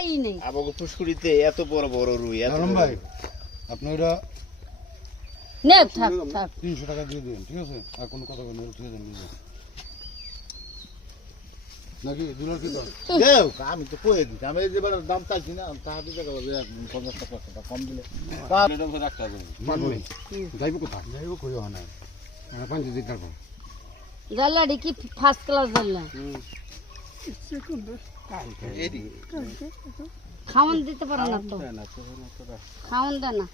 পাই নাই আমাকে পুষ্করিতে এত বড় বড় রুই এত ভাই আপনি ওটা নে থাক থাক 300 টাকা দিয়ে দিন ঠিক আছে আর কোনো কথা বলবেন না দিয়ে দেন নাকি দুলার কি দাম দেও আমি তো কই দিই আমি যে বড় দাম চাইছি না তাহা দিতে গেল 50 টাকা কম দিলে তাহলে এটা রাখতে হবে মারবই যাইব কোথায় যাইব কই হয় না আমি 5 দিন তারপর জাল্লাডি কি ফার্স্ট ক্লাস জাল্লা খাওয়ান দিতে পারো না তো খাওয়ান দেয় না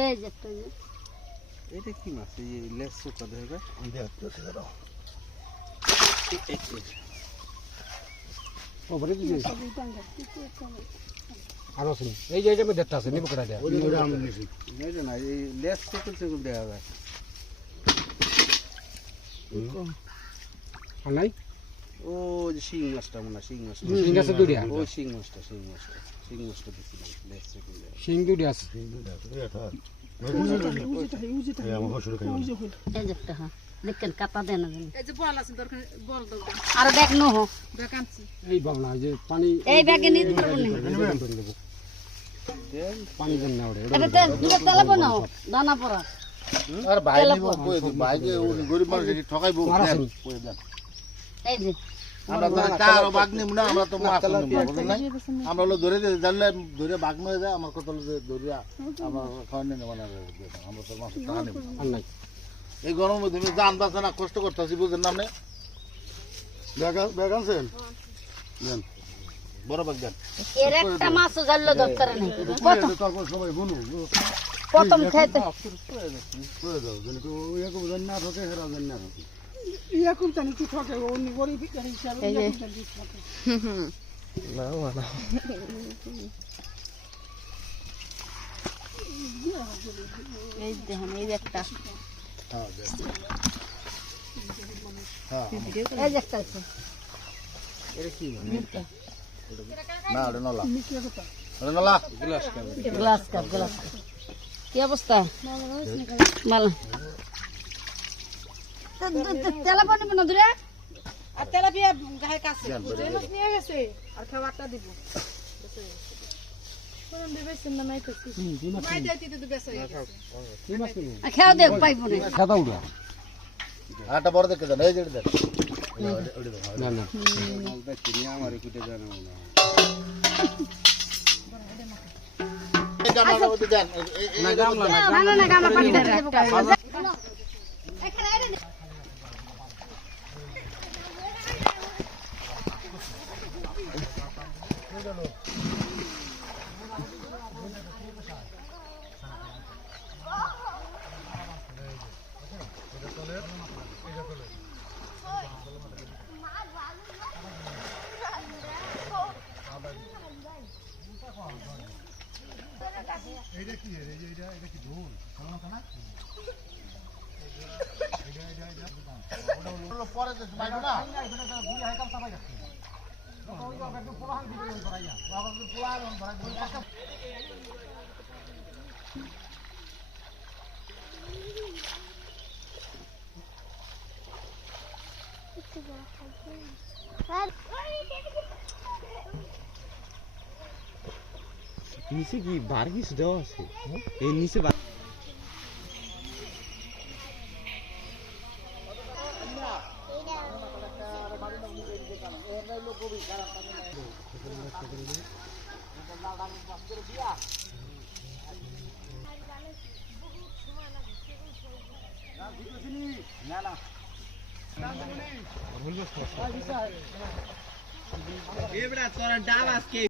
এই যে একটা যে এটা কি মাছ এই লেস সুতা দেবে ও বড় কি আর আছে এই যে আমি দেখতে আছে নিব করে দেয়া ওইটা আমি নিছি এই যে না এই লেস সুতা দেওয়া যায় আর নাই ও যে শিং মাছটা মনে শিং মাছটা শিং আছে দুইটা ও শিং মাছটা দিছি লেস সুতা শিং দুইটা আছে এই যে একটা হ্যাঁ দেখেন কাটা দেয় না জানি এই যে বল আছে দরকার বল দাও আর দেখ নো হো দেখানছি এই বাবনা যে পানি এই ব্যাগে নিতে পারবো না পানি দেন না ওরে এটা দুটো তেলে বানাও দানা পড়া আর ভাই নিব কই দিই ভাই যে গরিব মানুষ কি ঠকাইবো কই দেন এই যে আমরা তো কারো বাগ নিব না আমরা তো মাছ নিব বুঝলেন না আমরা হলো ধরে জানলে ধরে বাগ নিয়ে যায় আমার কত ধরিয়া আমরা খাওয়ানো নেব না আমরা তো মাছ টাকা নেব আর নাই এই গরমের মধ্যে আমি জান বাঁচা না কষ্ট করতেছি বুঝেন না আপনি ব্যাগ আনছেন দেন বড় বাগ দেন এর একটা মাছ জাল্লো দরকার নেই কত তারপর সবাই বনু প্রথম খাইতে করে দাও যেন তো ইয়াকে জান না থাকে হেরা জান না থাকে এখন জানি কি থাকে অন্য গরিব হিসাবে না না এই দেখেন এই যে একটা এই যে একটা আছে এটা কি না ওটা নলা ওটা নলা গ্লাস কাপ কি অবস্থা ভালো তেলাপনি বানা দূরে আর তেলাপিয়া গায়ে কাছে নিয়ে গেছে আর খাবারটা দিব কোন দিবেছেন না নাই তো মাই যাইতে তো বেসে খাও দে পাইবো না খাতা উড়া আটা বড় দেখে দেন এই যে দেন না না আমার কুটে জানা না এই গামলার মধ্যে দেন না গামলা না না না গামলা পানি দে এখানে আইরে এইটা কি এটা কি ঢোল কেমন কানা ওটা পরে পাইবো না ঘুরে হাই কাম সাফাই যাচ্ছে ওই তো একদম পুরো হাল ভিডিও করাইয়া আবার পুরো আর ভরা নিচে কি বার কিছু দেওয়া আছে এই নিচে এবড়া তোরা ডাব আজকে